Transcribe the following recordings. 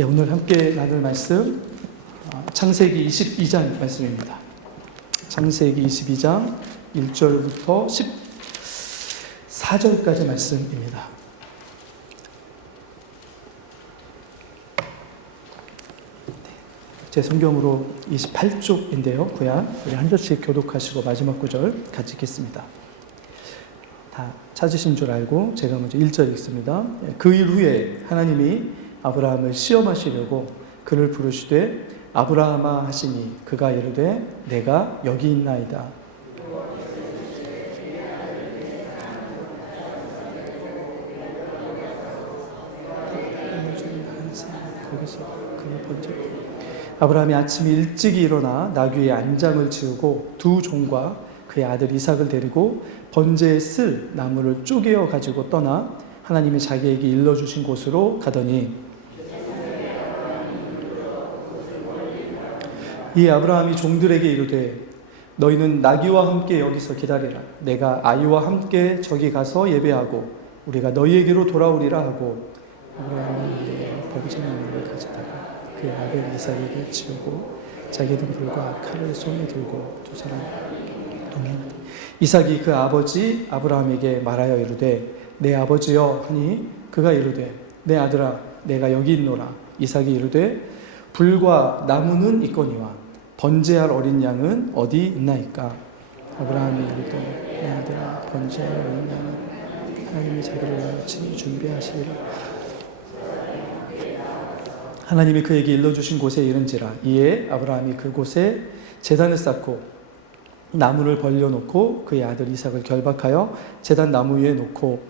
네, 오늘 함께 나눌 말씀 창세기 22장 말씀입니다. 창세기 22장 1절부터 14절까지 말씀입니다. 제 성경으로 28쪽인데요. 구약 우리 한 절씩 교독하시고 마지막 구절 같이 읽겠습니다. 다 찾으신 줄 알고 제가 먼저 1절 읽습니다. 그 일 후에 하나님이 아브라함을 시험하시려고 그를 부르시되 아브라함아 하시니 그가 이르되 내가 여기 있나이다. 아브라함이 아침에 일찍이 일어나 나귀의 안장을 지우고 두 종과 그의 아들 이삭을 데리고 번제에 쓸 나무를 쪼개어 가지고 떠나 하나님이 자기에게 일러주신 곳으로 가더니 이 아브라함이 종들에게 이르되 너희는 나귀와 함께 여기서 기다리라. 내가 아이와 함께 저기 가서 예배하고 우리가 너희에게로 돌아오리라 하고 아브라함이 이에 번제나무를 가져다가 그의 아들 이삭에게 지우고 자기는 불과 칼을 손에 들고 두 사람 동행하니 이삭이 그 아버지 아브라함에게 말하여 이르되 내 아버지여 하니 그가 이르되 내 아들아 내가 여기 있노라. 이삭이 이르되 불과 나무는 있거니와 번제할 어린 양은 어디 있나이까. 아브라함이 이르되 내 아들아 번제할 어린 양은 하나님이 자기를 위하여 친히 준비하시리라. 하나님이 그에게 일러주신 곳에 이른지라. 이에 아브라함이 그곳에 제단을 쌓고 나무를 벌려놓고 그의 아들 이삭을 결박하여 제단 나무 위에 놓고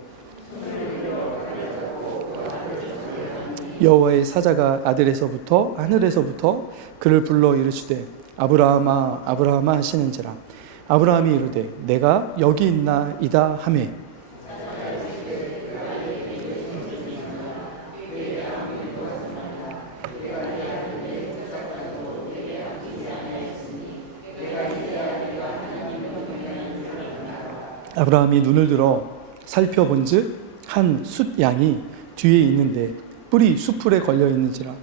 여호와의 사자가 하늘에서부터 그를 불러 이르시되 아브라함아 아브라함아 하시는지라. 아브라함이 이르되 내가 여기 있나이다 하매 아브라함이 눈을 들어 살펴본즉 한 숫양이 뒤에 있는데 뿔이 숫풀에 걸려 있는지라.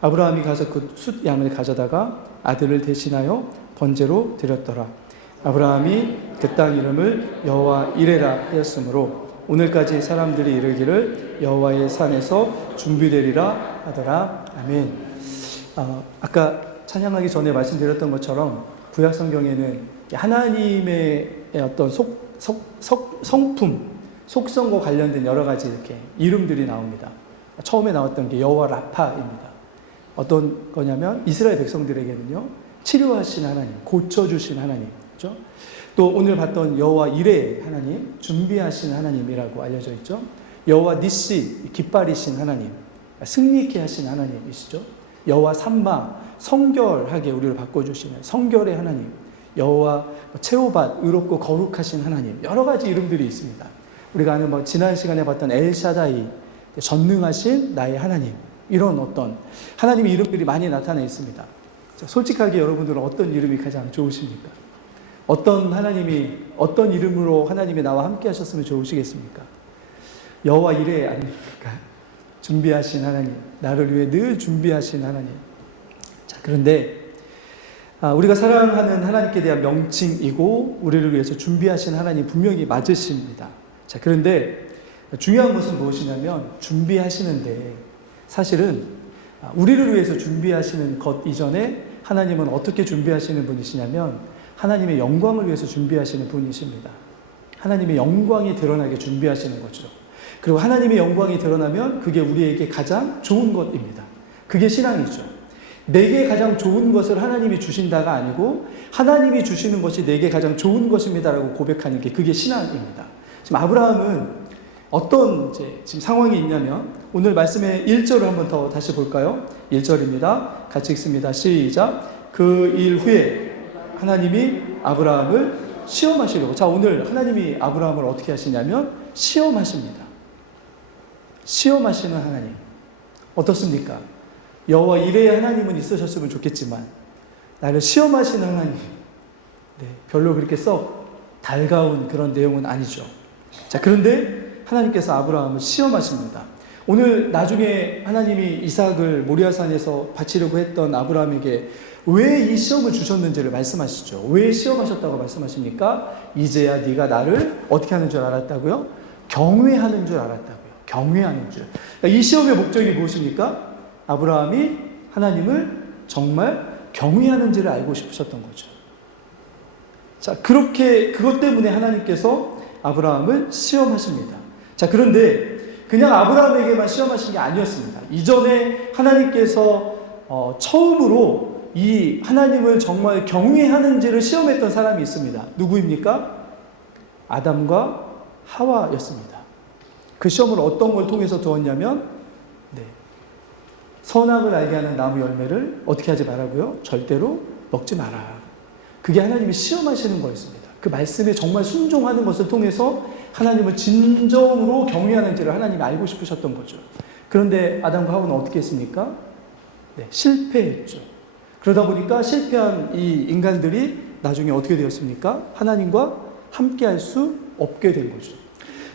아브라함이 가서 그 숫양을 가져다가 아들을 대신하여 번제로 드렸더라. 아브라함이 그 땅 이름을 여호와 이레라 하였으므로 오늘까지 사람들이 이르기를 여호와의 산에서 준비되리라 하더라. 아멘. 아까 찬양하기 전에 말씀드렸던 것처럼 구약 성경에는 하나님의 어떤 성품, 속성과 관련된 여러 가지 이렇게 이름들이 나옵니다. 처음에 나왔던 게 여호와 라파입니다. 어떤 거냐면 이스라엘 백성들에게는요 치료하신 하나님, 고쳐주신 하나님, 그렇죠? 또 오늘 봤던 여호와 이레 하나님, 준비하신 하나님이라고 알려져 있죠. 여호와 니시, 깃발이신 하나님, 승리케 하신 하나님이시죠. 여호와 삼마, 성결하게 우리를 바꿔주시는 성결의 하나님, 여호와 체오밧, 의롭고 거룩하신 하나님, 여러 가지 이름들이 있습니다. 우리가 아는 지난 시간에 봤던 엘샤다이, 전능하신 나의 하나님, 이런 어떤 하나님의 이름들이 많이 나타나 있습니다. 솔직하게 여러분들은 어떤 이름이 가장 좋으십니까? 어떤 이름으로 하나님이 나와 함께 하셨으면 좋으시겠습니까? 여호와 이레 아닙니까? 준비하신 하나님, 나를 위해 늘 준비하신 하나님. 자, 그런데 우리가 사랑하는 하나님께 대한 명칭이고 우리를 위해서 준비하신 하나님 분명히 맞으십니다. 자, 그런데 중요한 것은 무엇이냐면 준비하시는데 사실은 우리를 위해서 준비하시는 것 이전에 하나님은 어떻게 준비하시는 분이시냐면 하나님의 영광을 위해서 준비하시는 분이십니다. 하나님의 영광이 드러나게 준비하시는 거죠. 그리고 하나님의 영광이 드러나면 그게 우리에게 가장 좋은 것입니다. 그게 신앙이죠. 내게 가장 좋은 것을 하나님이 주신다가 아니고 하나님이 주시는 것이 내게 가장 좋은 것입니다라고 고백하는 게 그게 신앙입니다. 지금 아브라함은 어떤 지금 상황이 있냐면 오늘 말씀의 1절을 한번 더 다시 볼까요? 1절입니다. 같이 읽습니다. 시작. 그 일 후에 하나님이 아브라함을 시험하시려고. 자, 오늘 하나님이 아브라함을 어떻게 하시냐면 시험하십니다. 시험하시는 하나님. 어떻습니까? 여호와 이레의 하나님은 있으셨으면 좋겠지만 나를 시험하시는 하나님, 별로 그렇게 썩 달가운 그런 내용은 아니죠. 자, 그런데 하나님께서 아브라함을 시험하십니다. 오늘 나중에 하나님이 이삭을 모리아산에서 바치려고 했던 아브라함에게 왜 이 시험을 주셨는지를 말씀하시죠. 왜 시험하셨다고 말씀하십니까? 이제야 네가 나를 어떻게 하는 줄 알았다고요? 경외하는 줄 알았다고요. 경외하는 줄. 그러니까 이 시험의 목적이 무엇입니까? 아브라함이 하나님을 정말 경외하는지를 알고 싶으셨던 거죠. 자, 그것 때문에 하나님께서 아브라함을 시험하십니다. 자, 그런데 그냥 아브라함에게만 시험하신 게 아니었습니다. 이전에 하나님께서 처음으로 이 하나님을 정말 경외하는지를 시험했던 사람이 있습니다. 누구입니까? 아담과 하와였습니다. 그 시험을 어떤 걸 통해서 두었냐면, 선악을 알게 하는 나무 열매를 어떻게 하지 말라고요? 절대로 먹지 마라. 그게 하나님이 시험하시는 거였습니다. 그 말씀에 정말 순종하는 것을 통해서 하나님을 진정으로 경외하는지를 하나님이 알고 싶으셨던 거죠. 그런데 아담과 하와는 어떻게 했습니까? 실패했죠. 그러다 보니까 실패한 이 인간들이 나중에 어떻게 되었습니까? 하나님과 함께할 수 없게 된 거죠.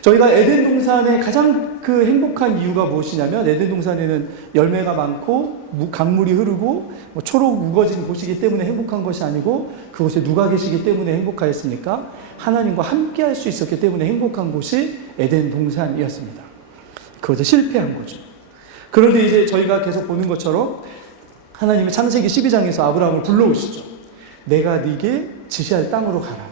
저희가 에덴 동산의 가장 그 행복한 이유가 무엇이냐면, 에덴 동산에는 열매가 많고 강물이 흐르고 초록 우거진 곳이기 때문에 행복한 것이 아니고, 그곳에 누가 계시기 때문에 행복하였습니까? 하나님과 함께 할 수 있었기 때문에 행복한 곳이 에덴 동산이었습니다. 그것에 실패한 거죠. 그런데 이제 저희가 계속 보는 것처럼 하나님이 창세기 12장에서 아브라함을 불러오시죠. 내가 네게 지시할 땅으로 가라.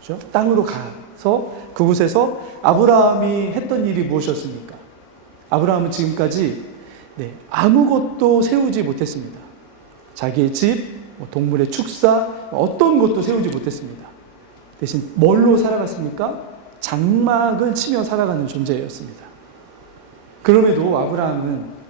그렇죠? 땅으로 가서 그곳에서 아브라함이 했던 일이 무엇이었습니까? 아브라함은 지금까지 아무것도 세우지 못했습니다. 자기의 집, 동물의 축사, 어떤 것도 세우지 못했습니다. 대신 뭘로 살아갔습니까? 장막을 치며 살아가는 존재였습니다. 그럼에도 아브라함은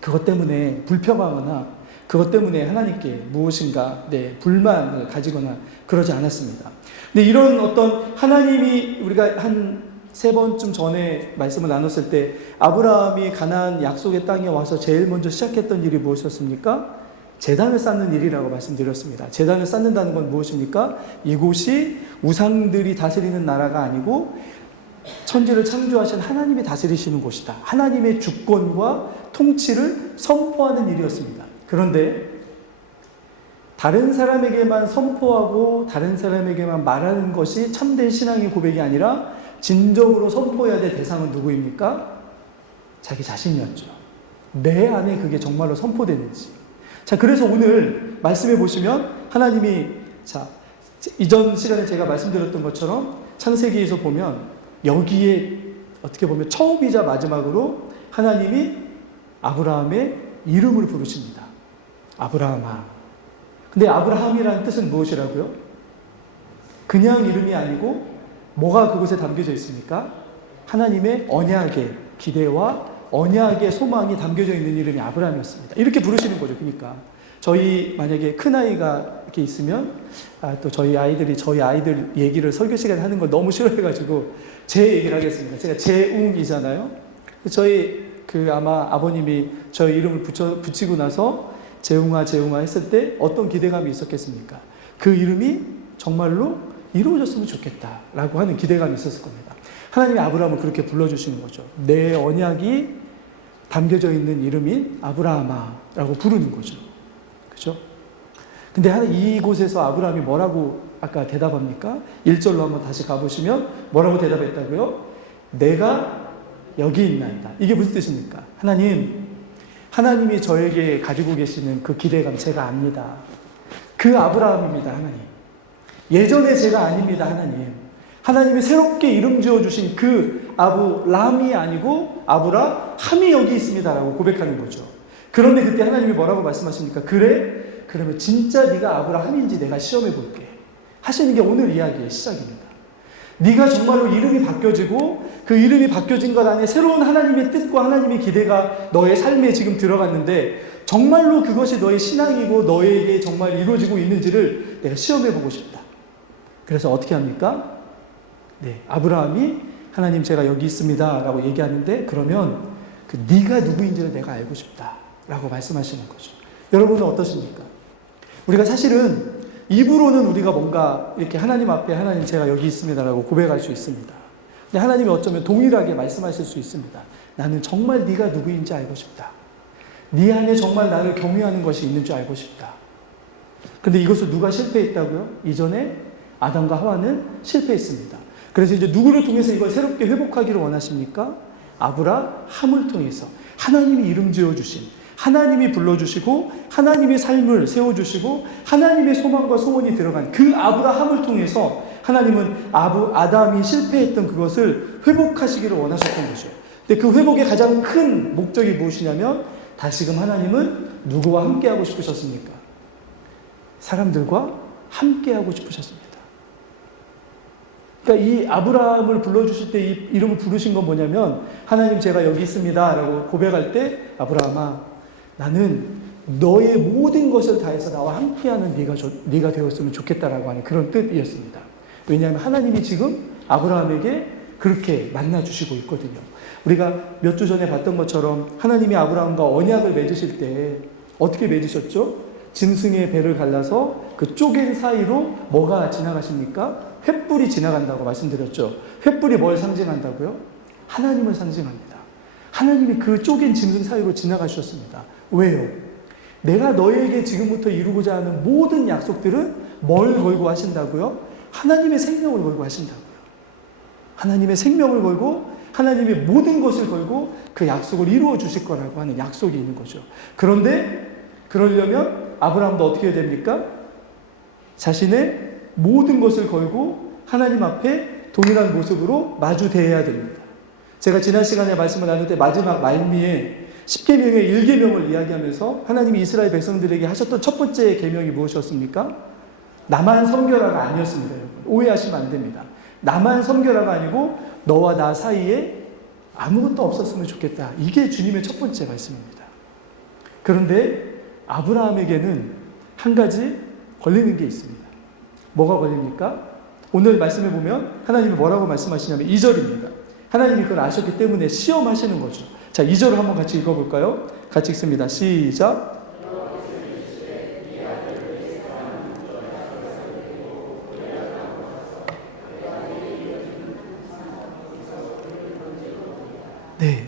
그것 때문에 불평하거나 그것 때문에 하나님께 무엇인가 불만을 가지거나 그러지 않았습니다. 근데 이런 어떤 하나님이, 우리가 한 3번쯤 전에 말씀을 나눴을 때 아브라함이 가나안 약속의 땅에 와서 제일 먼저 시작했던 일이 무엇이었습니까? 제단을 쌓는 일이라고 말씀드렸습니다. 제단을 쌓는다는 건 무엇입니까? 이곳이 우상들이 다스리는 나라가 아니고 천지를 창조하신 하나님이 다스리시는 곳이다. 하나님의 주권과 통치를 선포하는 일이었습니다. 그런데 다른 사람에게만 선포하고 다른 사람에게만 말하는 것이 참된 신앙의 고백이 아니라 진정으로 선포해야 될 대상은 누구입니까? 자기 자신이었죠. 내 안에 그게 정말로 선포되는지. 자, 그래서 오늘 말씀해 보시면 하나님이, 이전 시간에 제가 말씀드렸던 것처럼 창세기에서 보면 여기에 어떻게 보면 처음이자 마지막으로 하나님이 아브라함의 이름을 부르십니다. 아브라함아. 근데 아브라함이라는 뜻은 무엇이라고요? 그냥 이름이 아니고 뭐가 그곳에 담겨져 있습니까? 하나님의 언약의 기대와 언약의 소망이 담겨져 있는 이름이 아브라함이었습니다. 이렇게 부르시는 거죠. 그러니까 저희 만약에 큰아이가 이렇게 있으면 또 저희 아이들 얘기를 설교 시간에 하는 걸 너무 싫어해가지고 제 얘기를 하겠습니다. 제가 재웅이잖아요. 저희 아마 아버님이 저희 이름을 붙이고 나서 재웅아 했을 때 어떤 기대감이 있었겠습니까? 그 이름이 정말로 이루어졌으면 좋겠다라고 하는 기대감이 있었을 겁니다. 하나님이 아브라함을 그렇게 불러주시는 거죠. 내 언약이 담겨져 있는 이름인 아브라함아라고 부르는 거죠. 그죠? 근데 이곳에서 아브라함이 뭐라고 아까 대답합니까? 1절로 한번 다시 가보시면 뭐라고 대답했다고요? 내가 여기 있나이다. 이게 무슨 뜻입니까? 하나님이 저에게 가지고 계시는 그 기대감 제가 압니다. 그 아브라함입니다. 하나님. 예전에 제가 아닙니다. 하나님이 새롭게 이름 지어주신 그 아브람이 아니고 아브라함이 여기 있습니다라고 고백하는 거죠. 그런데 그때 하나님이 뭐라고 말씀하십니까? 그래? 그러면 진짜 네가 아브라함인지 내가 시험해 볼게 하시는 게 오늘 이야기의 시작입니다. 네가 정말로 이름이 바뀌어지고 그 이름이 바뀌어진 것 안에 새로운 하나님의 뜻과 하나님의 기대가 너의 삶에 지금 들어갔는데 정말로 그것이 너의 신앙이고 너에게 정말 이루어지고 있는지를 내가 시험해 보고 싶다. 그래서 어떻게 합니까? 아브라함이 하나님 제가 여기 있습니다 라고 얘기하는데, 그러면 네가 누구인지를 내가 알고 싶다 라고 말씀하시는 거죠. 여러분은 어떠십니까? 우리가 사실은 입으로는 우리가 뭔가 이렇게 하나님 앞에 하나님 제가 여기 있습니다라고 고백할 수 있습니다. 근데 하나님이 어쩌면 동일하게 말씀하실 수 있습니다. 나는 정말 네가 누구인지 알고 싶다. 네 안에 정말 나를 경외하는 것이 있는 줄 알고 싶다. 근데 이것을 누가 실패했다고요? 이전에 아담과 하와는 실패했습니다. 그래서 이제 누구를 통해서 이걸 새롭게 회복하기를 원하십니까? 아브라함을 통해서 하나님이 이름 지어주신, 하나님이 불러주시고 하나님의 삶을 세워주시고 하나님의 소망과 소원이 들어간 그 아브라함을 통해서 하나님은 아담이 실패했던 그것을 회복하시기를 원하셨던 거죠. 근데 그 회복의 가장 큰 목적이 무엇이냐면 다시금 하나님은 누구와 함께하고 싶으셨습니까? 사람들과 함께하고 싶으셨습니다. 그러니까 이 아브라함을 불러주실 때 이 이름을 부르신 건 뭐냐면 하나님 제가 여기 있습니다 라고 고백할 때 아브라함아 나는 너의 모든 것을 다해서 나와 함께하는 네가 되었으면 좋겠다라고 하는 그런 뜻이었습니다. 왜냐하면 하나님이 지금 아브라함에게 그렇게 만나주시고 있거든요. 우리가 몇 주 전에 봤던 것처럼 하나님이 아브라함과 언약을 맺으실 때 어떻게 맺으셨죠? 짐승의 배를 갈라서 그 쪼갠 사이로 뭐가 지나가십니까? 횃불이 지나간다고 말씀드렸죠. 횃불이 뭘 상징한다고요? 하나님을 상징합니다. 하나님이 그 쪼갠 짐승 사이로 지나가셨습니다. 왜요? 내가 너에게 지금부터 이루고자 하는 모든 약속들은 뭘 걸고 하신다고요? 하나님의 생명을 걸고 하신다고요. 하나님의 생명을 걸고 하나님의 모든 것을 걸고 그 약속을 이루어 주실 거라고 하는 약속이 있는 거죠. 그런데 그러려면 아브라함도 어떻게 해야 됩니까? 자신의 모든 것을 걸고 하나님 앞에 동일한 모습으로 마주대해야 됩니다. 제가 지난 시간에 말씀을 나눌 때 마지막 말미에 10계명의 1계명을 이야기하면서 하나님이 이스라엘 백성들에게 하셨던 첫 번째 계명이 무엇이었습니까? 나만 섬겨라가 아니었습니다. 여러분. 오해하시면 안 됩니다. 나만 섬겨라가 아니고 너와 나 사이에 아무것도 없었으면 좋겠다. 이게 주님의 첫 번째 말씀입니다. 그런데 아브라함에게는 한 가지 걸리는 게 있습니다. 뭐가 걸립니까? 오늘 말씀해 보면 하나님이 뭐라고 말씀하시냐면 2절입니다. 하나님이 그걸 아셨기 때문에 시험하시는 거죠. 자, 2절을 한번 같이 읽어볼까요? 같이 읽습니다. 시작. 네.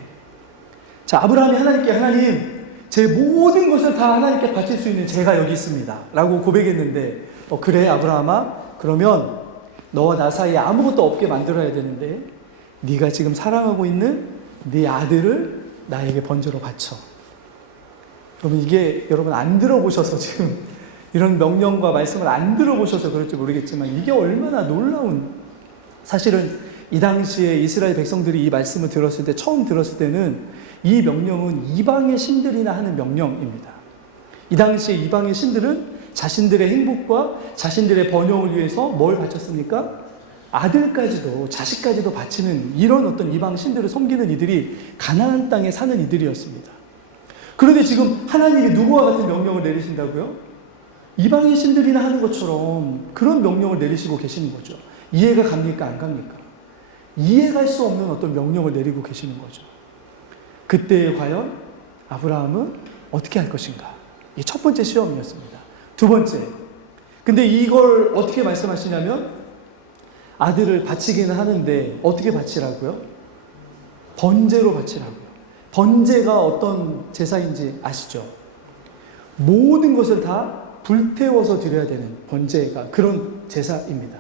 자, 아브라함이 하나님께 하나님, 제 모든 것을 다 하나님께 바칠 수 있는 제가 여기 있습니다. 라고 고백했는데, 그래, 아브라함아, 그러면 너와 나 사이에 아무것도 없게 만들어야 되는데, 네가 지금 사랑하고 있는 네 아들을 나에게 번제로 바쳐. 여러분, 이게 여러분 안 들어보셔서 지금 이런 명령과 말씀을 안 들어보셔서 그럴지 모르겠지만, 이게 얼마나 놀라운, 사실은 이 당시에 이스라엘 백성들이 이 말씀을 들었을 때, 처음 들었을 때는 이 명령은 이방의 신들이나 하는 명령입니다. 이 당시에 이방의 신들은 자신들의 행복과 자신들의 번영을 위해서 뭘 바쳤습니까? 아들까지도 자식까지도 바치는 이런 어떤 이방 신들을 섬기는 이들이 가나안 땅에 사는 이들이었습니다. 그런데 지금 하나님이 누구와 같은 명령을 내리신다고요? 이방의 신들이나 하는 것처럼 그런 명령을 내리시고 계시는 거죠. 이해가 갑니까? 안 갑니까? 이해갈 수 없는 어떤 명령을 내리고 계시는 거죠. 그때 과연 아브라함은 어떻게 할 것인가? 이게 첫 번째 시험이었습니다. 두 번째. 근데 이걸 어떻게 말씀하시냐면 아들을 바치기는 하는데 어떻게 바치라고요? 번제로 바치라고요. 번제가 어떤 제사인지 아시죠? 모든 것을 다 불태워서 드려야 되는 번제가 그런 제사입니다.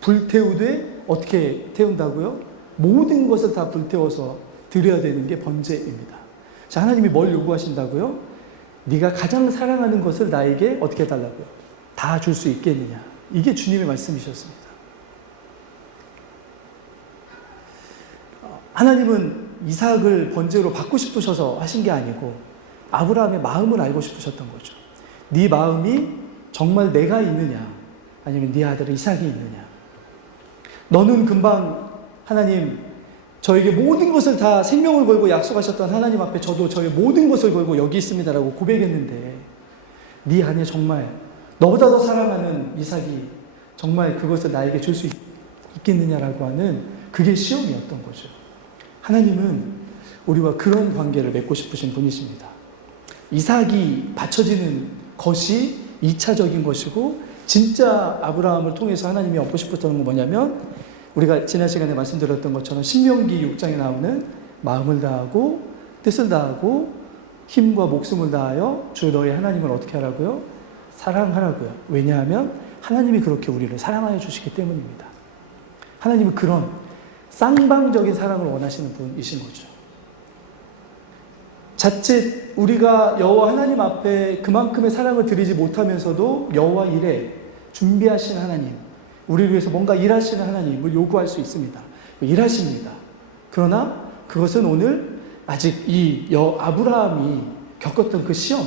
불태우되 어떻게 태운다고요? 모든 것을 다 불태워서 드려야 되는 게 번제입니다. 자, 하나님이 뭘 요구하신다고요? 네가 가장 사랑하는 것을 나에게 어떻게 해달라고요? 다 줄 수 있겠느냐? 이게 주님의 말씀이셨습니다. 하나님은 이삭을 번제로 받고 싶으셔서 하신 게 아니고 아브라함의 마음을 알고 싶으셨던 거죠. 네 마음이 정말 내가 있느냐 아니면 네 아들 이삭이 있느냐. 너는 금방 하나님 저에게 모든 것을 다 생명을 걸고 약속하셨던 하나님 앞에 저도 저의 모든 것을 걸고 여기 있습니다라고 고백했는데 네 안에 정말 너보다 더 사랑하는 이삭이 정말 그것을 나에게 줄 수 있겠느냐라고 하는 그게 시험이었던 거죠. 하나님은 우리와 그런 관계를 맺고 싶으신 분이십니다. 이삭이 바쳐지는 것이 2차적인 것이고 진짜 아브라함을 통해서 하나님이 얻고 싶었던 건 뭐냐면 우리가 지난 시간에 말씀드렸던 것처럼 신명기 6장에 나오는 마음을 다하고 뜻을 다하고 힘과 목숨을 다하여 주 너희 하나님을 어떻게 하라고요? 사랑하라고요. 왜냐하면 하나님이 그렇게 우리를 사랑하여 주시기 때문입니다. 하나님은 그런 쌍방적인 사랑을 원하시는 분이신 거죠. 자칫 우리가 여호와 하나님 앞에 그만큼의 사랑을 드리지 못하면서도 여호와 일에 준비하신 하나님, 우리를 위해서 뭔가 일하시는 하나님을 요구할 수 있습니다. 일하십니다. 그러나 그것은 오늘 아직 아브라함이 겪었던 그 시험,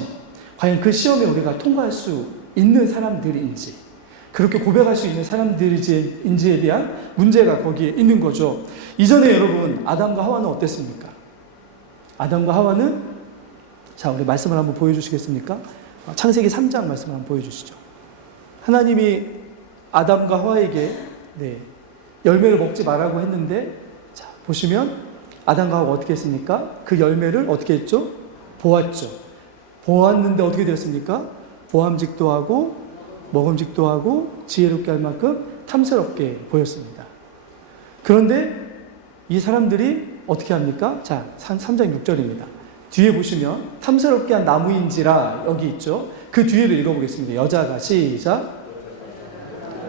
과연 그 시험에 우리가 통과할 수 있는 사람들인지, 그렇게 고백할 수 있는 사람들인지에 대한 문제가 거기에 있는 거죠. 이전에 여러분, 아담과 하와는 어땠습니까? 아담과 하와는, 자, 우리 말씀을 한번 보여주시겠습니까? 창세기 3장 말씀을 한번 보여주시죠. 하나님이 아담과 하와에게 열매를 먹지 말라고 했는데, 자, 보시면 아담과 하와가 어떻게 했습니까? 그 열매를 어떻게 했죠? 보았죠. 보았는데 어떻게 되었습니까? 보암직도 하고 먹음직도 하고 지혜롭게 할 만큼 탐스럽게 보였습니다. 그런데 이 사람들이 어떻게 합니까? 자, 3장 6절입니다. 뒤에 보시면 탐스럽게 한 나무인지라 여기 있죠. 그 뒤에를 읽어보겠습니다. 여자가 시작.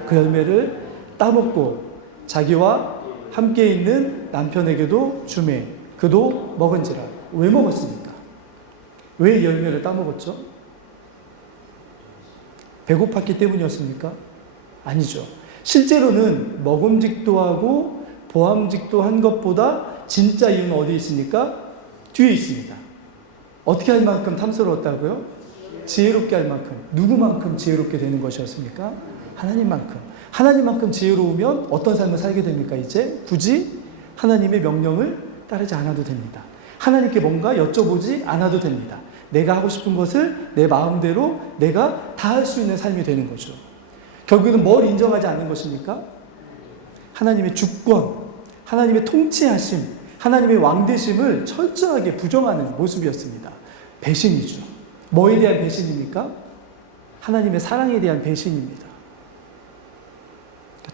그 열매를 따먹고 자기와 함께 있는 남편에게도 주매 그도 먹은지라. 왜 먹었습니까? 왜 이 열매를 따먹었죠? 배고팠기 때문이었습니까? 아니죠. 실제로는 먹음직도 하고 보암직도 한 것보다 진짜 이유는 어디에 있습니까? 뒤에 있습니다. 어떻게 할 만큼 탐스러웠다고요? 지혜롭게 할 만큼. 누구만큼 지혜롭게 되는 것이었습니까? 하나님만큼. 하나님만큼 지혜로우면 어떤 삶을 살게 됩니까? 이제 굳이 하나님의 명령을 따르지 않아도 됩니다. 하나님께 뭔가 여쭤보지 않아도 됩니다. 내가 하고 싶은 것을 내 마음대로 내가 다 할 수 있는 삶이 되는 거죠. 결국에는 뭘 인정하지 않는 것입니까? 하나님의 주권, 하나님의 통치하심, 하나님의 왕되심을 철저하게 부정하는 모습이었습니다. 배신이죠. 뭐에 대한 배신입니까? 하나님의 사랑에 대한 배신입니다.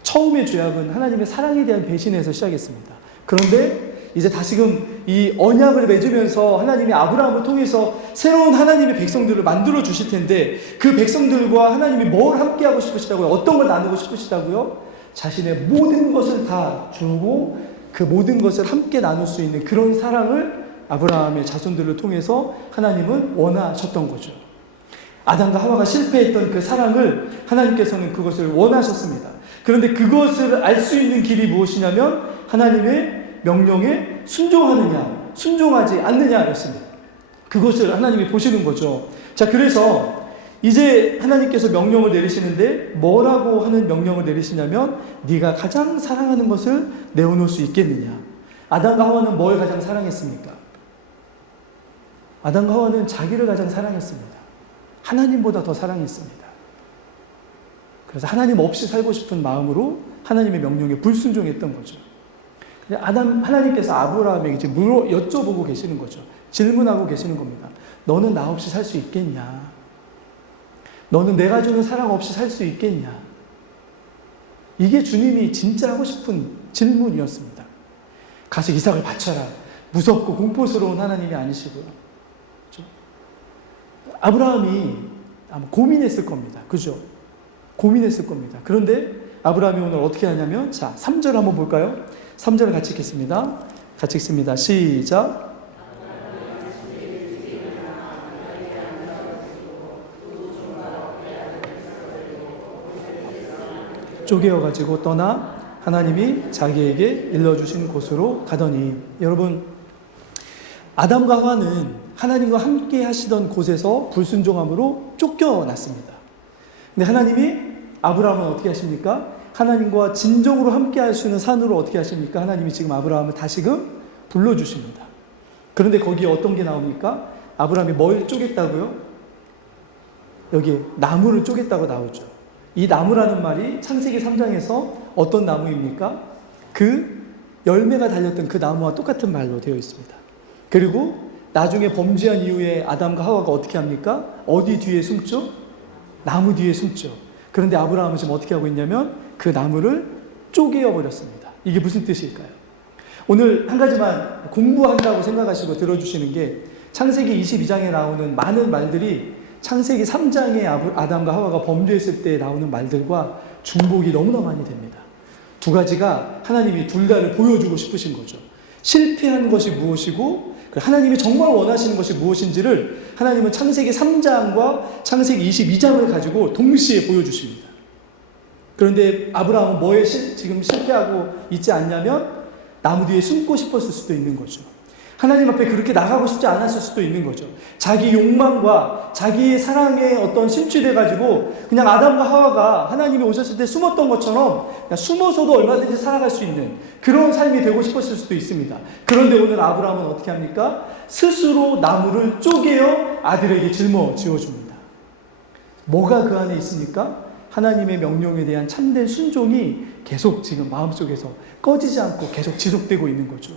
처음의 죄악은 하나님의 사랑에 대한 배신에서 시작했습니다. 그런데 이제 다시금 이 언약을 맺으면서 하나님이 아브라함을 통해서 새로운 하나님의 백성들을 만들어 주실 텐데 그 백성들과 하나님이 뭘 함께 하고 싶으시다고요? 어떤 걸 나누고 싶으시다고요? 자신의 모든 것을 다 주고 그 모든 것을 함께 나눌 수 있는 그런 사랑을 아브라함의 자손들을 통해서 하나님은 원하셨던 거죠. 아담과 하와가 실패했던 그 사랑을 하나님께서는 그것을 원하셨습니다. 그런데 그것을 알 수 있는 길이 무엇이냐면 하나님의 명령에 순종하느냐, 순종하지 않느냐였습니다. 그것을 하나님이 보시는 거죠. 자, 그래서 이제 하나님께서 명령을 내리시는데 뭐라고 하는 명령을 내리시냐면 네가 가장 사랑하는 것을 내어놓을 수 있겠느냐. 아담과 하와는 뭘 가장 사랑했습니까? 아담과 하와는 자기를 가장 사랑했습니다. 하나님보다 더 사랑했습니다. 그래서 하나님 없이 살고 싶은 마음으로 하나님의 명령에 불순종했던 거죠. 하나님께서 아브라함에게 이제 여쭤보고 계시는 거죠. 질문하고 계시는 겁니다. 너는 나 없이 살 수 있겠냐? 너는 내가 주는 사랑 없이 살 수 있겠냐? 이게 주님이 진짜 하고 싶은 질문이었습니다. 가서 이삭을 바쳐라. 무섭고 공포스러운 하나님이 아니시고요. 그렇죠? 아브라함이 아마 고민했을 겁니다. 그죠? 고민했을 겁니다. 그런데 아브라함이 오늘 어떻게 하냐면, 자, 3절 한번 볼까요? 3절을 같이 읽겠습니다. 같이 읽습니다. 시작. 쪼개어가지고 떠나 하나님이 자기에게 일러주신 곳으로 가더니. 여러분, 아담과 하와는 하나님과 함께 하시던 곳에서 불순종함으로 쫓겨났습니다. 근데 하나님이 아브라함은 어떻게 하십니까? 하나님과 진정으로 함께 할 수 있는 산으로 어떻게 하십니까? 하나님이 지금 아브라함을 다시금 불러주십니다. 그런데 거기에 어떤 게 나옵니까? 아브라함이 뭘 쪼갰다고요? 여기 나무를 쪼갰다고 나오죠. 이 나무라는 말이 창세기 3장에서 어떤 나무입니까? 그 열매가 달렸던 그 나무와 똑같은 말로 되어 있습니다. 그리고 나중에 범죄한 이후에 아담과 하와가 어떻게 합니까? 어디 뒤에 숨죠? 나무 뒤에 숨죠. 그런데 아브라함은 지금 어떻게 하고 있냐면 그 나무를 쪼개어 버렸습니다. 이게 무슨 뜻일까요? 오늘 한 가지만 공부한다고 생각하시고 들어주시는 게 창세기 22장에 나오는 많은 말들이 창세기 3장에 아담과 하와가 범죄했을 때 나오는 말들과 중복이 너무나 많이 됩니다. 두 가지가 하나님이 둘 다를 보여주고 싶으신 거죠. 실패한 것이 무엇이고 하나님이 정말 원하시는 것이 무엇인지를 하나님은 창세기 3장과 창세기 22장을 가지고 동시에 보여주십니다. 그런데 아브라함은 뭐에 지금 실패하고 있지 않냐면 나무 뒤에 숨고 싶었을 수도 있는 거죠. 하나님 앞에 그렇게 나가고 싶지 않았을 수도 있는 거죠. 자기 욕망과 자기의 사랑에 어떤 심취돼가지고 그냥 아담과 하와가 하나님이 오셨을 때 숨었던 것처럼 그냥 숨어서도 얼마든지 살아갈 수 있는 그런 삶이 되고 싶었을 수도 있습니다. 그런데 오늘 아브라함은 어떻게 합니까? 스스로 나무를 쪼개어 아들에게 짊어지어줍니다. 뭐가 그 안에 있습니까? 하나님의 명령에 대한 참된 순종이 계속 지금 마음속에서 꺼지지 않고 계속 지속되고 있는 거죠.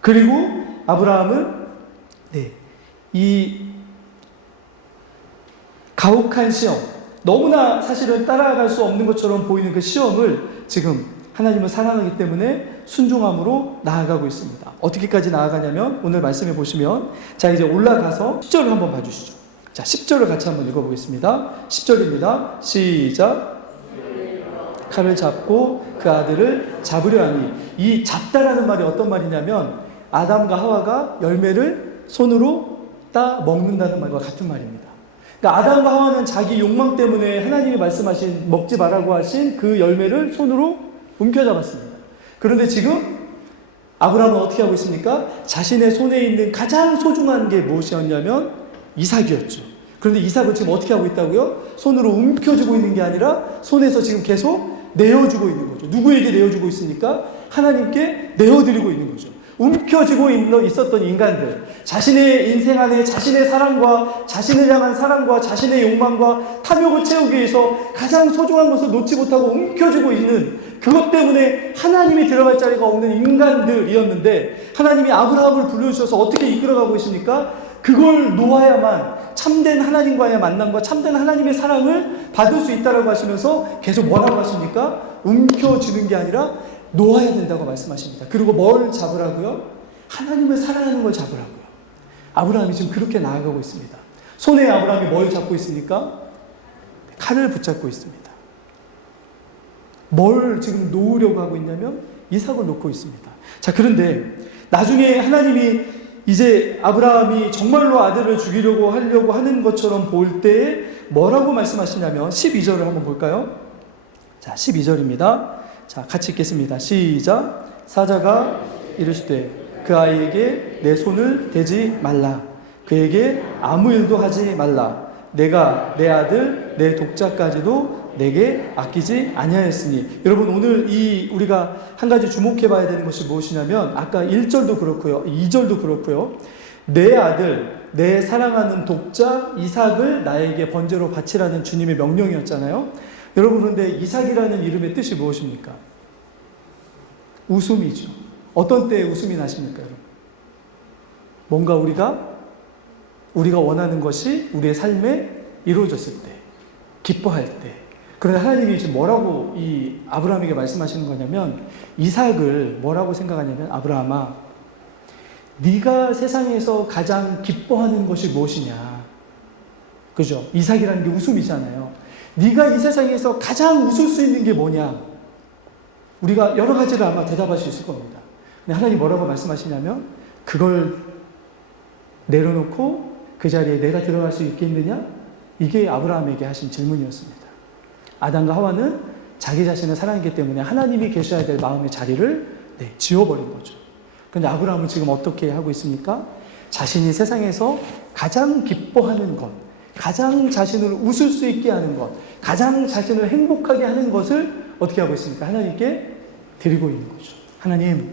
그리고 아브라함은 이 가혹한 시험, 너무나 사실은 따라갈 수 없는 것처럼 보이는 그 시험을 지금 하나님을 사랑하기 때문에 순종함으로 나아가고 있습니다. 어떻게까지 나아가냐면 오늘 말씀해 보시면 자 이제 올라가서 10절을 한번 봐주시죠. 자 10절을 같이 한번 읽어보겠습니다. 10절입니다. 시작. 칼을 잡고 그 아들을 잡으려 하니, 이 잡다라는 말이 어떤 말이냐면 아담과 하와가 열매를 손으로 따 먹는다는 말과 같은 말입니다. 그러니까 아담과 하와는 자기 욕망 때문에 하나님이 말씀하신 먹지 말라고 하신 그 열매를 손으로 움켜잡았습니다. 그런데 지금 아브라함은 어떻게 하고 있습니까? 자신의 손에 있는 가장 소중한 게 무엇이었냐면 이삭이었죠. 그런데 이삭을 지금 어떻게 하고 있다고요? 손으로 움켜쥐고 있는 게 아니라 손에서 지금 계속 내어주고 있는 거죠. 누구에게 내어주고 있습니까? 하나님께 내어드리고 있는 거죠. 움켜쥐고 있었던 인간들, 자신의 인생 안에 자신의 사랑과 자신을 향한 사랑과 자신의 욕망과 탐욕을 채우기 위해서 가장 소중한 것을 놓지 못하고 움켜쥐고 있는 그것 때문에 하나님이 들어갈 자리가 없는 인간들이었는데 하나님이 아브라함을 불러주셔서 어떻게 이끌어가고 계십니까? 그걸 놓아야만 참된 하나님과의 만남과 참된 하나님의 사랑을 받을 수 있다라고 하시면서 계속 뭐라고 하십니까? 움켜쥐는 게 아니라 놓아야 된다고 말씀하십니다. 그리고 뭘 잡으라고요? 하나님을 사랑하는 걸 잡으라고요. 아브라함이 지금 그렇게 나아가고 있습니다. 손에 아브라함이 뭘 잡고 있습니까? 칼을 붙잡고 있습니다. 뭘 지금 놓으려고 하고 있냐면 이삭을 놓고 있습니다. 자, 그런데 나중에 하나님이 이제 아브라함이 정말로 아들을 죽이려고 하려고 하는 것처럼 볼 때 뭐라고 말씀하시냐면 12절을 한번 볼까요? 자, 12절입니다. 자, 같이 읽겠습니다. 시작. 사자가 이르시되 그 아이에게 내 손을 대지 말라. 그에게 아무 일도 하지 말라. 내가 내 아들 내 독자까지도 내게 아끼지 아니하였으니. 여러분, 오늘 우리가 한 가지 주목해 봐야 되는 것이 무엇이냐면 아까 1절도 그렇고요, 2절도 그렇고요, 내 아들 내 사랑하는 독자 이삭을 나에게 번제로 바치라는 주님의 명령이었잖아요. 여러분, 그런데 이삭이라는 이름의 뜻이 무엇입니까? 웃음이죠. 어떤 때에 웃음이 나십니까, 여러분? 뭔가 우리가 원하는 것이 우리의 삶에 이루어졌을 때, 기뻐할 때. 그런데 하나님이 지금 뭐라고 이 아브라함에게 말씀하시는 거냐면, 이삭을 뭐라고 생각하냐면, 아브라함아, 네가 세상에서 가장 기뻐하는 것이 무엇이냐? 그죠? 이삭이라는 게 웃음이잖아요. 네가 이 세상에서 가장 웃을 수 있는 게 뭐냐? 우리가 여러 가지를 아마 대답할 수 있을 겁니다. 근데 하나님 뭐라고 말씀하시냐면, 그걸 내려놓고 그 자리에 내가 들어갈 수 있겠느냐? 이게 아브라함에게 하신 질문이었습니다. 아담과 하와는 자기 자신을 사랑했기 때문에 하나님이 계셔야 될 마음의 자리를 지워버린 거죠. 그런데 아브라함은 지금 어떻게 하고 있습니까? 자신이 세상에서 가장 기뻐하는 것, 가장 자신을 웃을 수 있게 하는 것, 가장 자신을 행복하게 하는 것을 어떻게 하고 있습니까? 하나님께 드리고 있는 거죠. 하나님,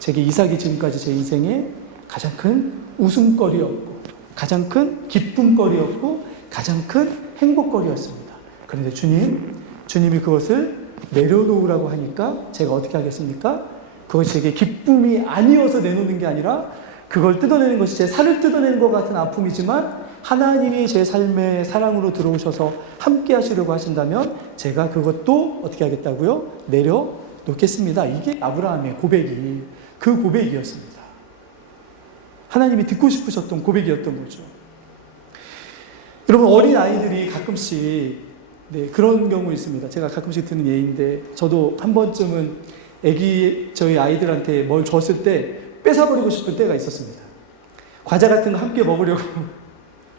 제게 이삭이 지금까지 제 인생에 가장 큰 웃음거리였고, 가장 큰 기쁨거리였고, 가장 큰 행복거리였습니다. 그런데 주님이 그것을 내려놓으라고 하니까 제가 어떻게 하겠습니까? 그것이 제게 기쁨이 아니어서 내놓는 게 아니라 그걸 뜯어내는 것이 제 살을 뜯어내는 것 같은 아픔이지만 하나님이 제 삶의 사랑으로 들어오셔서 함께 하시려고 하신다면 제가 그것도 어떻게 하겠다고요? 놓겠습니다. 이게 아브라함의 고백이 그 고백이었습니다. 하나님이 듣고 싶으셨던 고백이었던 거죠. 여러분, 어린 아이들이 가끔씩 그런 경우 있습니다. 제가 가끔씩 드는 예인데, 저도 한 번쯤은 저희 아이들한테 뭘 줬을 때 뺏어버리고 싶을 때가 있었습니다. 과자 같은 거 함께 먹으려고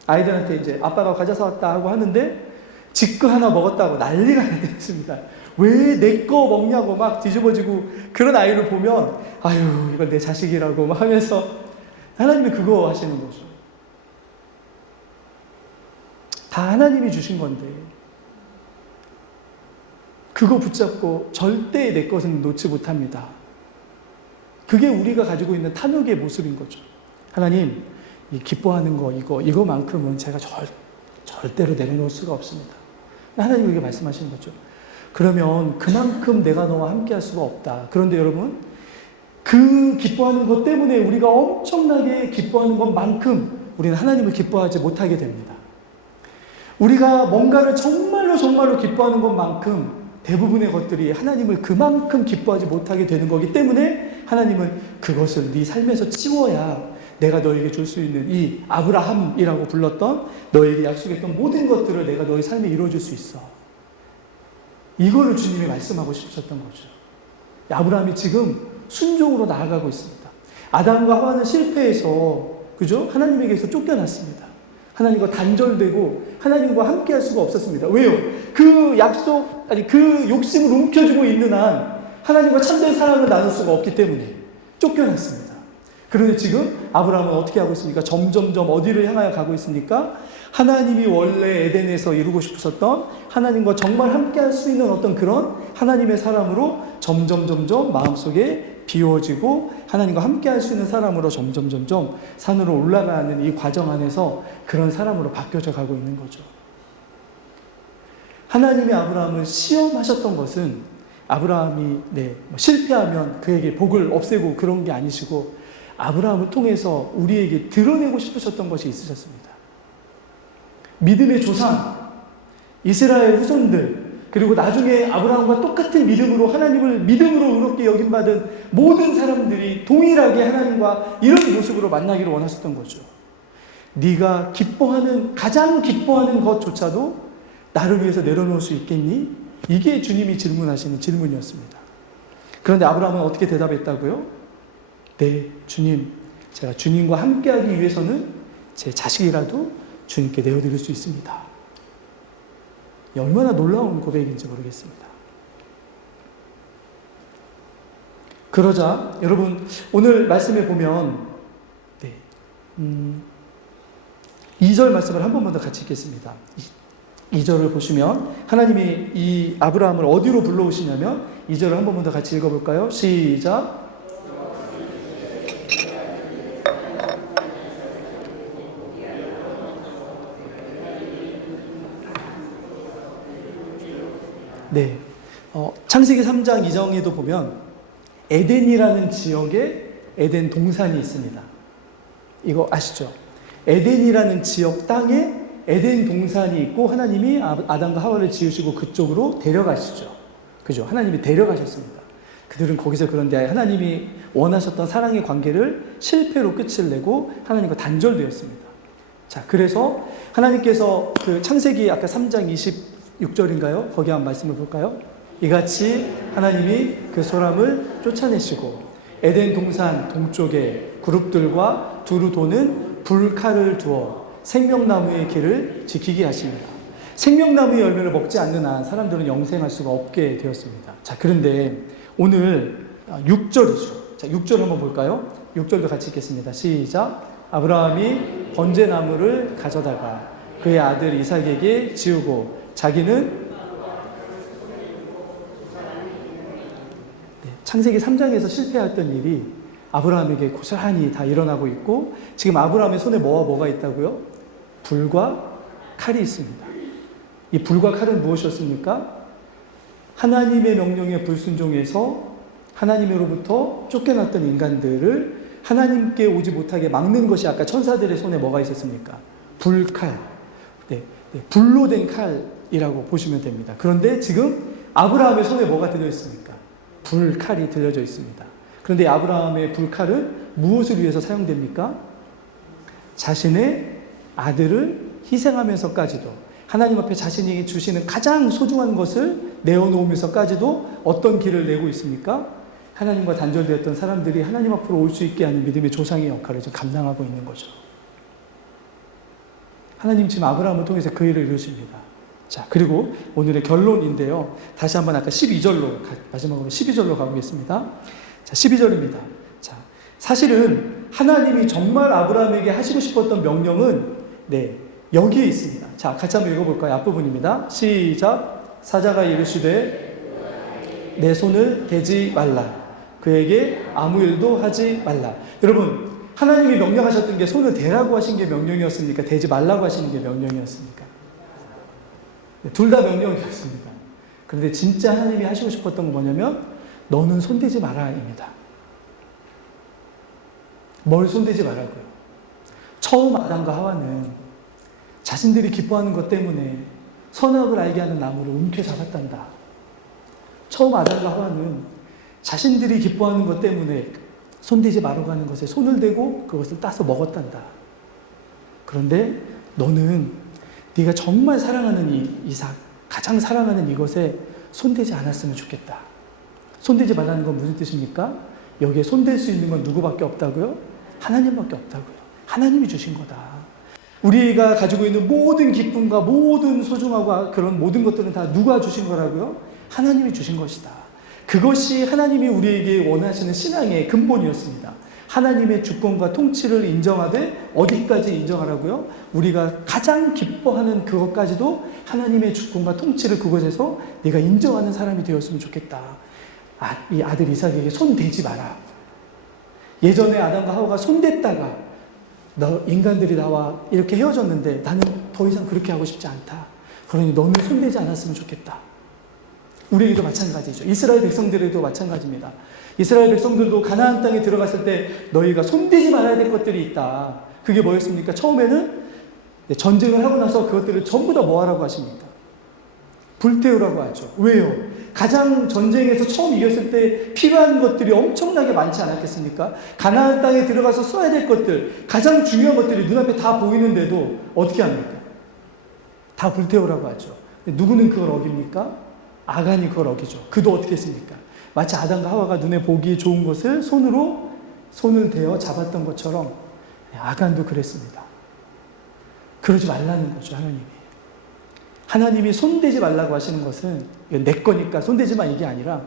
아이들한테 이제 아빠가 과자 사왔다 하고 하는데 지그 하나 먹었다고 난리가 날 때가 있습니다. 왜 내 거 먹냐고 막 뒤집어지고, 그런 아이를 보면 아유, 이걸 내 자식이라고 막 하면서, 하나님이 그거 하시는 거죠. 다 하나님이 주신 건데 그거 붙잡고 절대 내 것은 놓지 못합니다. 그게 우리가 가지고 있는 탐욕의 모습인 거죠. 하나님, 이 기뻐하는 거, 이거만큼은 제가 절대로 내려놓을 수가 없습니다. 하나님이 이렇게 말씀하시는 거죠. 그러면 그만큼 내가 너와 함께 할 수가 없다. 그런데 여러분, 그 기뻐하는 것 때문에 우리가 엄청나게 기뻐하는 것만큼 우리는 하나님을 기뻐하지 못하게 됩니다. 우리가 뭔가를 정말로 기뻐하는 것만큼 대부분의 것들이 하나님을 그만큼 기뻐하지 못하게 되는 거기 때문에 하나님은 그것을 네 삶에서 치워야 내가 너에게 줄 수 있는 이 아브라함이라고 불렀던 너에게 약속했던 모든 것들을 내가 너의 삶에 이루어줄 수 있어. 이거를 주님이 말씀하고 싶으셨던 거죠. 아브라함이 지금 순종으로 나아가고 있습니다. 아담과 하와는 실패해서, 그죠? 하나님에게서 쫓겨났습니다. 하나님과 단절되고 하나님과 함께 할 수가 없었습니다. 왜요? 그 욕심을 움켜쥐고 있는 한 하나님과 참된 사랑을 나눌 수가 없기 때문에 쫓겨났습니다. 그런데 지금 아브라함은 어떻게 하고 있습니까? 점점점 어디를 향하여 가고 있습니까? 하나님이 원래 에덴에서 이루고 싶으셨던 하나님과 정말 함께 할 수 있는 어떤 그런 하나님의 사람으로 점점 마음속에 비워지고 하나님과 함께 할 수 있는 사람으로 점점 산으로 올라가는 이 과정 안에서 그런 사람으로 바뀌어져 가고 있는 거죠. 하나님이 아브라함을 시험하셨던 것은 아브라함이 실패하면 그에게 복을 없애고 그런 게 아니시고, 아브라함을 통해서 우리에게 드러내고 싶으셨던 것이 있으셨습니다. 믿음의 조상, 이스라엘 후손들, 그리고 나중에 아브라함과 똑같은 믿음으로 하나님을 믿음으로 의롭게 여김받은 모든 사람들이 동일하게 하나님과 이런 모습으로 만나기를 원하셨던 거죠. 네가 가장 기뻐하는 것조차도 나를 위해서 내려놓을 수 있겠니? 이게 주님이 질문하시는 질문이었습니다. 그런데 아브라함은 어떻게 대답했다고요? 네, 주님, 제가 주님과 함께하기 위해서는 제 자식이라도 주님께 내어드릴 수 있습니다. 얼마나 놀라운 고백인지 모르겠습니다. 그러자 여러분, 오늘 말씀에 보면 2절 말씀을 한 번만 더 같이 읽겠습니다. 2절을 보시면 하나님이 이 아브라함을 어디로 불러오시냐면, 2절을 한 번만 더 같이 읽어볼까요? 시작. 네, 창세기 3장 2장에도 보면 에덴이라는 지역에 에덴 동산이 있습니다. 이거 아시죠? 에덴이라는 지역 땅에 에덴 동산이 있고 하나님이 아담과 하와를 지으시고 그쪽으로 데려가시죠. 그죠? 하나님이 데려가셨습니다. 그들은 거기서, 그런데 하나님이 원하셨던 사랑의 관계를 실패로 끝을 내고 하나님과 단절되었습니다. 자, 그래서 하나님께서 그 창세기 아까 3장 26절인가요? 거기 한 말씀을 볼까요? 이같이 하나님이 그 소람을 쫓아내시고 에덴 동산 동쪽에 그룹들과 두루 도는 불칼을 두어 생명나무의 길을 지키게 하십니다. 생명나무의 열매를 먹지 않는 한 사람들은 영생할 수가 없게 되었습니다. 자, 그런데 오늘 6절이죠. 자, 6절 한번 볼까요? 6절도 같이 읽겠습니다. 시작. 아브라함이 번제나무를 가져다가 그의 아들 이삭에게 지우고 자기는 창세기 3장에서 실패했던 일이 아브라함에게 고스란히 다 일어나고 있고, 지금 아브라함의 손에 뭐가 있다고요? 불과 칼이 있습니다. 이 불과 칼은 무엇이었습니까? 하나님의 명령에 불순종해서 하나님으로부터 쫓겨났던 인간들을 하나님께 오지 못하게 막는 것이 아까 천사들의 손에 뭐가 있었습니까? 불칼. 불로 된 칼이라고 보시면 됩니다. 그런데 지금 아브라함의 손에 뭐가 들어있습니까? 불칼이 들려져 있습니다. 그런데 아브라함의 불칼은 무엇을 위해서 사용됩니까? 자신의 아들을 희생하면서까지도 하나님 앞에 자신이 주시는 가장 소중한 것을 내어놓으면서까지도 어떤 길을 내고 있습니까? 하나님과 단절되었던 사람들이 하나님 앞으로 올 수 있게 하는 믿음의 조상의 역할을 지금 감당하고 있는 거죠. 하나님 지금 아브라함을 통해서 그 일을 이루십니다. 자, 그리고 오늘의 결론인데요. 다시 한번 아까 12절로, 마지막으로 12절로 가보겠습니다. 자, 12절입니다. 자, 사실은 하나님이 정말 아브라함에게 하시고 싶었던 명령은, 여기에 있습니다. 자, 같이 한번 읽어볼까요? 앞부분입니다. 시작. 사자가 이르시되 내 손을 대지 말라. 그에게 아무 일도 하지 말라. 여러분, 하나님이 명령하셨던 게 손을 대라고 하신 게 명령이었습니까? 대지 말라고 하시는 게 명령이었습니까? 둘 다 명령이었습니다. 그런데 진짜 하나님이 하시고 싶었던 건 뭐냐면 너는 손대지 마라입니다. 뭘 손대지 말라고요? 처음 아담과 하와는 자신들이 기뻐하는 것 때문에 선악을 알게 하는 나무를 움켜잡았단다. 처음 아담과 하와는 자신들이 기뻐하는 것 때문에 손대지 말라고 하는 것에 손을 대고 그것을 따서 먹었단다. 그런데 너는 네가 정말 사랑하는 이 이삭, 가장 사랑하는 이것에 손대지 않았으면 좋겠다. 손대지 말라는 건 무슨 뜻입니까? 여기에 손댈 수 있는 건 누구밖에 없다고요? 하나님밖에 없다고요. 하나님이 주신 거다. 우리가 가지고 있는 모든 기쁨과 모든 소중하고 그런 모든 것들은 다 누가 주신 거라고요? 하나님이 주신 것이다. 그것이 하나님이 우리에게 원하시는 신앙의 근본이었습니다. 하나님의 주권과 통치를 인정하되 어디까지 인정하라고요? 우리가 가장 기뻐하는 그것까지도 하나님의 주권과 통치를 그곳에서 내가 인정하는 사람이 되었으면 좋겠다. 이 아들 이삭에게 손 대지 마라. 예전에 아담과 하와가 손 댔다가 인간들이 나와 이렇게 헤어졌는데 나는 더 이상 그렇게 하고 싶지 않다. 그러니 너는 손 대지 않았으면 좋겠다. 우리에게도 마찬가지죠. 이스라엘 백성들에게도 마찬가지입니다. 이스라엘 백성들도 가나안 땅에 들어갔을 때 너희가 손대지 말아야 될 것들이 있다. 그게 뭐였습니까? 처음에는 전쟁을 하고 나서 그것들을 전부 다 뭐 하라고 하십니까? 불태우라고 하죠. 왜요? 가장 전쟁에서 처음 이겼을 때 필요한 것들이 엄청나게 많지 않았겠습니까? 가나안 땅에 들어가서 써야 될 것들, 가장 중요한 것들이 눈앞에 다 보이는데도 어떻게 합니까? 다 불태우라고 하죠. 누구는 그걸 어깁니까? 아간이 그걸 어기죠. 그도 어떻게 했습니까? 마치 아담과 하와가 눈에 보기 좋은 것을 손을 대어 잡았던 것처럼 아간도 그랬습니다. 그러지 말라는 거죠, 하나님이. 하나님이 손대지 말라고 하시는 것은 내 거니까 손대지 마 이게 아니라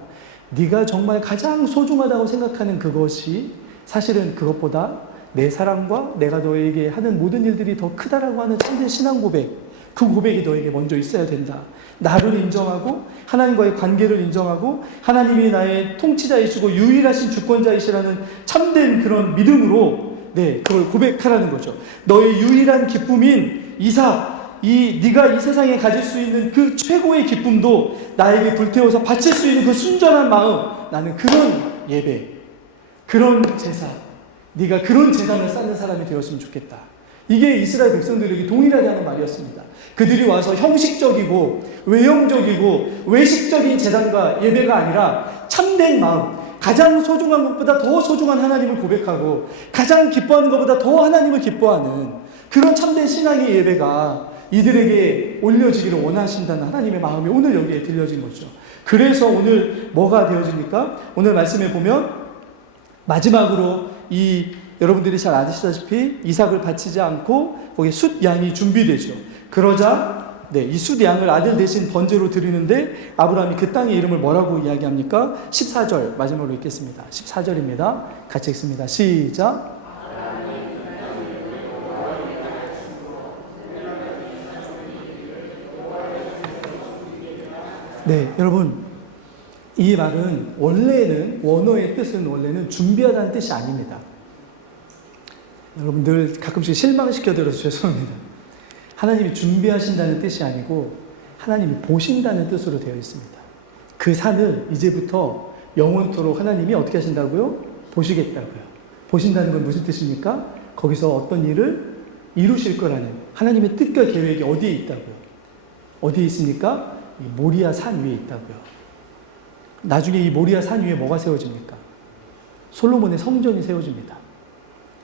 네가 정말 가장 소중하다고 생각하는 그것이 사실은 그것보다 내 사랑과 내가 너에게 하는 모든 일들이 더 크다라고 하는 참된 신앙 고백, 그 고백이 너에게 먼저 있어야 된다. 나를 인정하고 하나님과의 관계를 인정하고 하나님이 나의 통치자이시고 유일하신 주권자이시라는 참된 그런 믿음으로 그걸 고백하라는 거죠. 너의 유일한 기쁨인 이삭, 네가 이 세상에 가질 수 있는 그 최고의 기쁨도 나에게 불태워서 바칠 수 있는 그 순전한 마음, 나는 그런 예배, 그런 제사, 네가 그런 제단을 쌓는 사람이 되었으면 좋겠다. 이게 이스라엘 백성들에게 동일하게 하는 말이었습니다. 그들이 와서 형식적이고 외형적이고 외식적인 제단과 예배가 아니라 참된 마음, 가장 소중한 것보다 더 소중한 하나님을 고백하고 가장 기뻐하는 것보다 더 하나님을 기뻐하는 그런 참된 신앙의 예배가 이들에게 올려지기를 원하신다는 하나님의 마음이 오늘 여기에 들려진 거죠. 그래서 오늘 뭐가 되어집니까? 오늘 말씀에 보면 마지막으로 여러분들이 잘 아시다시피 이삭을 바치지 않고 거기에 숫양이 준비되죠. 그러자 이 숫양을 아들 대신 번제로 드리는데 아브라함이 그 땅의 이름을 뭐라고 이야기합니까? 14절 마지막으로 읽겠습니다. 14절입니다. 같이 읽습니다. 시작. 여러분, 이 말은 원어의 뜻은 원래는 준비하다는 뜻이 아닙니다. 여러분 늘 가끔씩 실망시켜드려서 죄송합니다. 하나님이 준비하신다는 뜻이 아니고 하나님이 보신다는 뜻으로 되어 있습니다. 그 산을 이제부터 영원토록 하나님이 어떻게 하신다고요? 보시겠다고요. 보신다는 건 무슨 뜻입니까? 거기서 어떤 일을 이루실 거라는 하나님의 뜻과 계획이 어디에 있다고요? 어디에 있습니까? 이 모리아 산 위에 있다고요. 나중에 이 모리아 산 위에 뭐가 세워집니까? 솔로몬의 성전이 세워집니다.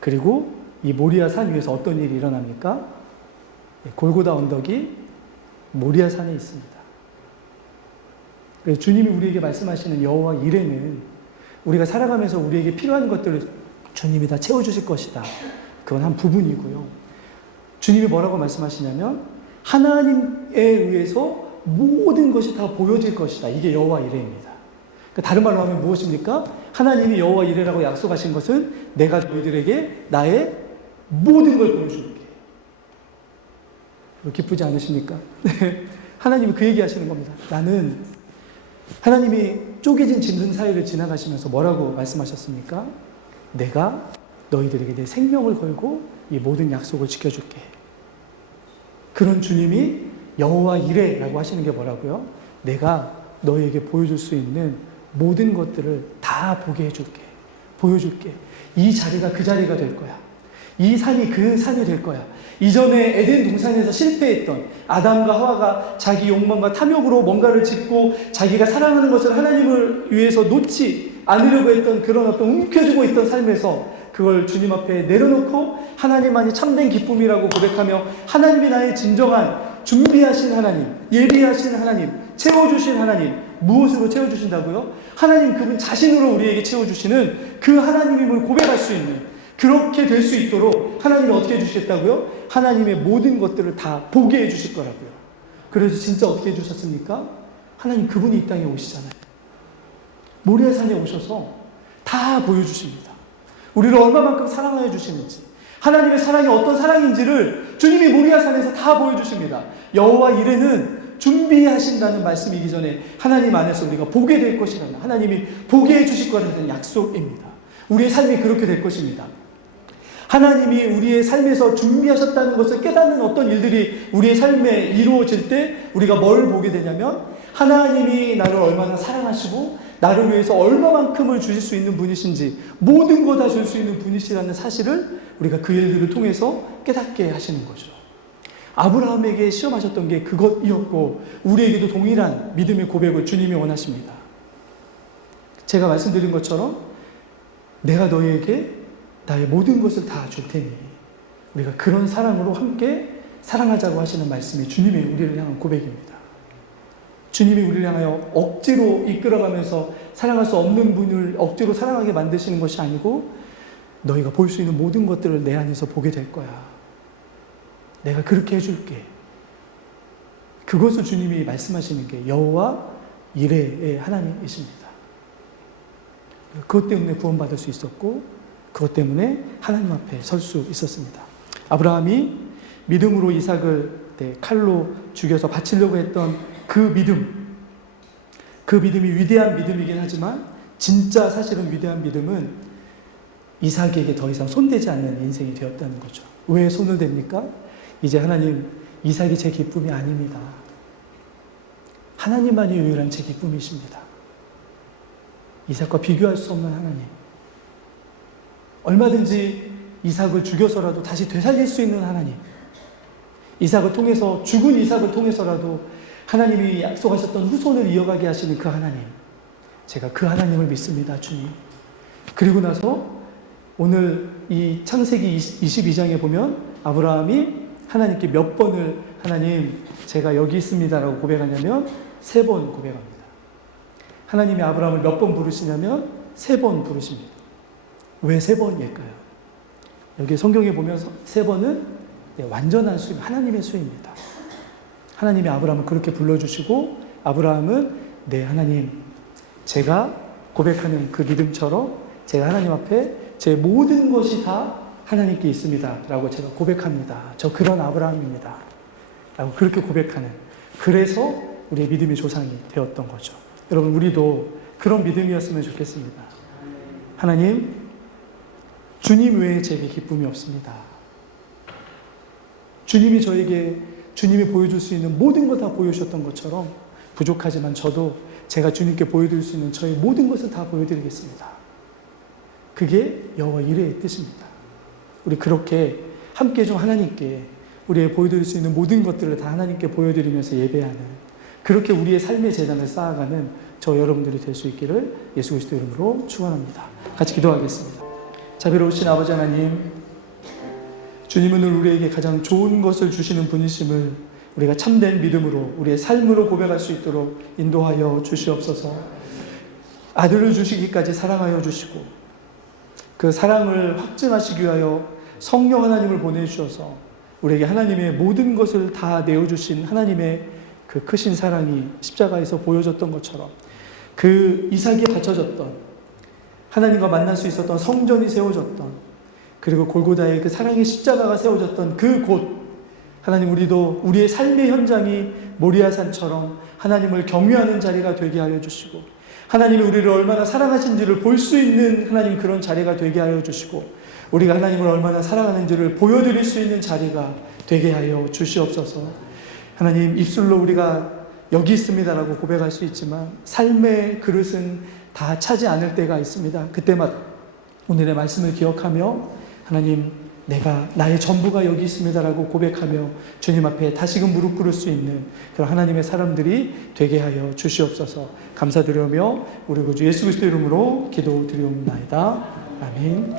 그리고 이 모리아 산 위에서 어떤 일이 일어납니까? 골고다 언덕이 모리아 산에 있습니다. 그래서 주님이 우리에게 말씀하시는 여호와 이레는 우리가 살아가면서 우리에게 필요한 것들을 주님이 다 채워주실 것이다. 그건 한 부분이고요. 주님이 뭐라고 말씀하시냐면 하나님에 의해서 모든 것이 다 보여질 것이다. 이게 여호와 이레입니다. 그러니까 다른 말로 하면 무엇입니까? 하나님이 여호와 이레라고 약속하신 것은 내가 너희들에게 나의 모든 걸 보여줄게. 기쁘지 않으십니까? 하나님이 그 얘기 하시는 겁니다. 나는 하나님이 쪼개진 짐승 사이를 지나가시면서 뭐라고 말씀하셨습니까? 내가 너희들에게 내 생명을 걸고 이 모든 약속을 지켜줄게. 그런 주님이 여호와 이레라고 하시는 게 뭐라고요? 내가 너희에게 보여줄 수 있는 모든 것들을 다 보게 해줄게. 보여줄게. 이 자리가 그 자리가 될 거야. 이 산이 그 산이 될 거야. 이전에 에덴 동산에서 실패했던 아담과 하와가 자기 욕망과 탐욕으로 뭔가를 짓고 자기가 사랑하는 것을 하나님을 위해서 놓지 않으려고 했던 그런 어떤 움켜쥐고 있던 삶에서 그걸 주님 앞에 내려놓고 하나님만이 참된 기쁨이라고 고백하며 하나님이 나의 진정한 준비하신 하나님, 예비하신 하나님, 채워주신 하나님, 무엇으로 채워주신다고요? 하나님 그분 자신으로 우리에게 채워주시는 그 하나님임을 고백할 수 있는, 그렇게 될 수 있도록 하나님이 어떻게 해주시겠다고요? 하나님의 모든 것들을 다 보게 해주실 거라고요. 그래서 진짜 어떻게 해주셨습니까? 하나님 그분이 이 땅에 오시잖아요. 모리아산에 오셔서 다 보여주십니다. 우리를 얼마만큼 사랑하여 주시는지, 하나님의 사랑이 어떤 사랑인지를 주님이 모리아산에서 다 보여주십니다. 여호와 이레는 준비하신다는 말씀이기 전에 하나님 안에서 우리가 보게 될 것이라는, 하나님이 보게 해주실 거라는 약속입니다. 우리의 삶이 그렇게 될 것입니다. 하나님이 우리의 삶에서 준비하셨다는 것을 깨닫는 어떤 일들이 우리의 삶에 이루어질 때 우리가 뭘 보게 되냐면 하나님이 나를 얼마나 사랑하시고 나를 위해서 얼마만큼을 주실 수 있는 분이신지, 모든 거 다 줄 수 있는 분이시라는 사실을 우리가 그 일들을 통해서 깨닫게 하시는 거죠. 아브라함에게 시험하셨던 게 그것이었고 우리에게도 동일한 믿음의 고백을 주님이 원하십니다. 제가 말씀드린 것처럼 내가 너희에게 나의 모든 것을 다 줄 테니 우리가 그런 사랑으로 함께 사랑하자고 하시는 말씀이 주님의 우리를 향한 고백입니다. 주님이 우리를 향하여 억지로 이끌어가면서 사랑할 수 없는 분을 억지로 사랑하게 만드시는 것이 아니고 너희가 볼 수 있는 모든 것들을 내 안에서 보게 될 거야. 내가 그렇게 해줄게. 그것을 주님이 말씀하시는 게 여호와 이레의 하나님이십니다. 그것 때문에 구원받을 수 있었고 그것 때문에 하나님 앞에 설 수 있었습니다. 아브라함이 믿음으로 이삭을 칼로 죽여서 바치려고 했던 그 믿음, 그 믿음이 위대한 믿음이긴 하지만 진짜 사실은 위대한 믿음은 이삭에게 더 이상 손대지 않는 인생이 되었다는 거죠. 왜 손을 댑니까? 이제 하나님, 이삭이 제 기쁨이 아닙니다. 하나님만이 유일한 제 기쁨이십니다. 이삭과 비교할 수 없는 하나님. 얼마든지 이삭을 죽여서라도 다시 되살릴 수 있는 하나님. 이삭을 통해서, 죽은 이삭을 통해서라도 하나님이 약속하셨던 후손을 이어가게 하시는 그 하나님. 제가 그 하나님을 믿습니다, 주님. 그리고 나서 오늘 이 창세기 22장에 보면 아브라함이 하나님께 몇 번을 하나님, 제가 여기 있습니다라고 고백하냐면 3번 고백합니다. 하나님이 아브라함을 몇 번 부르시냐면 3번 부르십니다. 왜 3번일까요? 여기 성경에 보면 3번은 완전한 수임, 하나님의 수입니다. 하나님이 아브라함을 그렇게 불러주시고 아브라함은 네 하나님, 제가 고백하는 그 믿음처럼 제가 하나님 앞에 제 모든 것이 다 하나님께 있습니다 라고 제가 고백합니다. 저 그런 아브라함입니다 라고 그렇게 고백하는, 그래서 우리의 믿음의 조상이 되었던 거죠. 여러분, 우리도 그런 믿음이었으면 좋겠습니다. 하나님, 주님 외에 제게 기쁨이 없습니다. 주님이 저에게, 주님이 보여줄 수 있는 모든 걸 다 보여주셨던 것처럼 부족하지만 저도 제가 주님께 보여드릴 수 있는 저의 모든 것을 다 보여드리겠습니다. 그게 여호와 이레의 뜻입니다. 우리 그렇게 함께 좀 하나님께 우리의 보여드릴 수 있는 모든 것들을 다 하나님께 보여드리면서 예배하는 그렇게 우리의 삶의 재단을 쌓아가는 저 여러분들이 될 수 있기를 예수 그리스도 이름으로 축원합니다. 같이 기도하겠습니다. 자비로우신 아버지 하나님, 주님은 우리에게 가장 좋은 것을 주시는 분이심을 우리가 참된 믿음으로 우리의 삶으로 고백할 수 있도록 인도하여 주시옵소서. 아들을 주시기까지 사랑하여 주시고 그 사랑을 확증하시기 위하여 성령 하나님을 보내주셔서 우리에게 하나님의 모든 것을 다 내어주신 하나님의 그 크신 사랑이 십자가에서 보여졌던 것처럼 그 이삭이 바쳐졌던 하나님과 만날 수 있었던 성전이 세워졌던 그리고 골고다의 그 사랑의 십자가가 세워졌던 그곳 하나님, 우리도 우리의 삶의 현장이 모리아산처럼 하나님을 경외하는 자리가 되게 하여 주시고 하나님이 우리를 얼마나 사랑하신지를 볼 수 있는 하나님 그런 자리가 되게 하여 주시고 우리가 하나님을 얼마나 사랑하는지를 보여드릴 수 있는 자리가 되게 하여 주시옵소서. 하나님, 입술로 우리가 여기 있습니다라고 고백할 수 있지만 삶의 그릇은 다 차지 않을 때가 있습니다. 그때마다 오늘의 말씀을 기억하며 하나님, 내가 나의 전부가 여기 있습니다라고 고백하며 주님 앞에 다시금 무릎 꿇을 수 있는 그런 하나님의 사람들이 되게 하여 주시옵소서. 감사드리며 우리 구주 예수 그리스도 이름으로 기도드리옵나이다. 아멘.